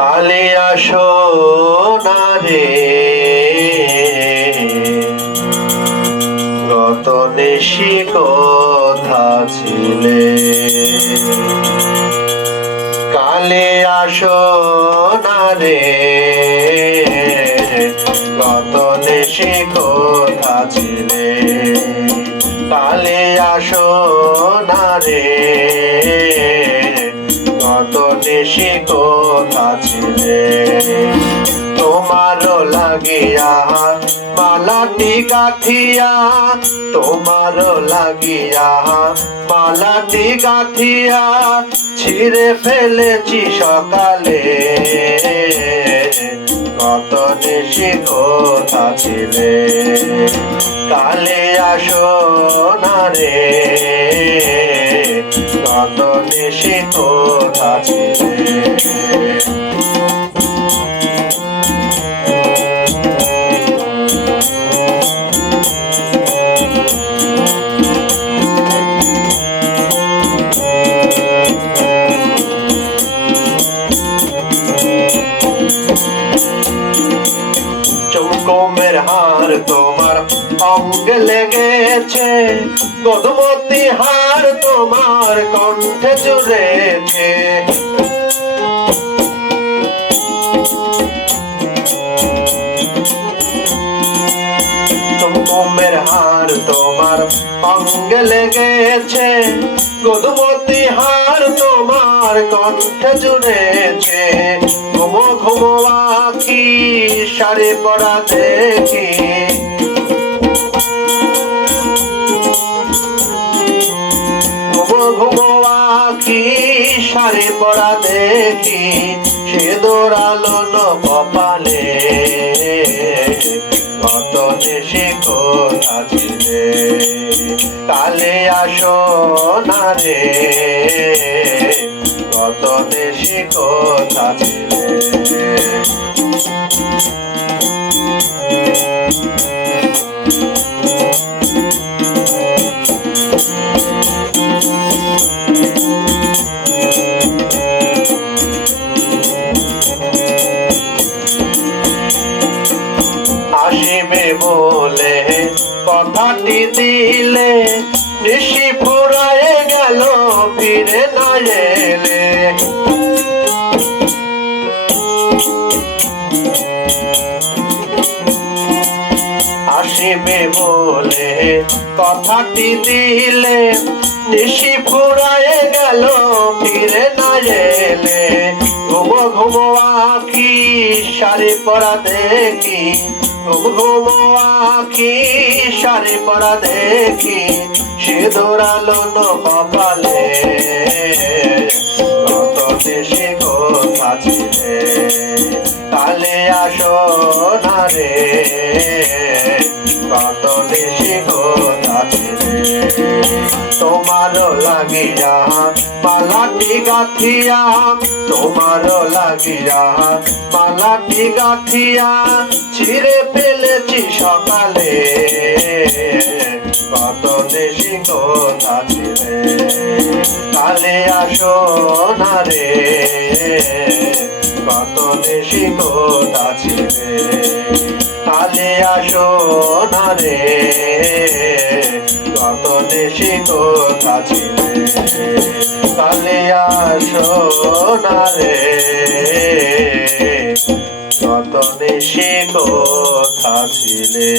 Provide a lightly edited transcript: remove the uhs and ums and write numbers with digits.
কালে আসো না রে গত নিশি কোথা ছিলে কালে আসো না রে গত নিশি কোথা ছিলে কালে আসো না রে গত নিশি কোথা ছিলে তোমারও লাগিয়া মালাটি গাথিয়া তোমারও লাগিয়া মালাটি গাথিয়া ছিঁড়ে ফেলেছি সকালে কত নিশি কোথা ছিলে কালে আসো না রে কত নিশি কোথা ছিলে চুমকোমের হার তোমার অঙ্গে লেগেছে গদমতি হার তোমার কণ্ঠে জুড়েছে চুমকোমের হার তোমার অঙ্গে লেগেছে গদমতি হার তোমার কণ্ঠে জুড়েছে ঘুমো ঘুমো আখি শাড়ি পরা দেখি ঘুমো ঘুমো আখি শাড়ি পরা দেখি সে দৌড়ালো কপালে কত নিশি কোথা ছিলে কালে আসো না রে কত নিশি কোথা ছিলে আসিবে বলে কথাটি দিলে নিশি ফুরায়ে গেল ফিরে না এলে আসিবে বলে কথাটি দিলে নিশি ফুরায়ে গেল ফিরে না এলে ঘুমো ঘুমো আখি শাড়ি পরা দেখি ঘুমো ঘুমো আখি শাড়ি পরা দেখি সে দৌড়ালো কপালে কত নিশি কোথা ছিলে কালে আসো না রে কত নিশি কোথা ছিলে তোমারও লাগিয়া মালাটি গাথিয়া তোমারও লাগিয়া মালাটি গাথিয়া ছিঁড়ে ফেলেছি সকালে কত নিশি কোথা ছিলে কালে আসো না রে কত নিশি কোথা ছিলে কালে আসো না রে কত নিশি কোথা ছিলে কালে আসো না রে কত নিশি কোথা ছিলে।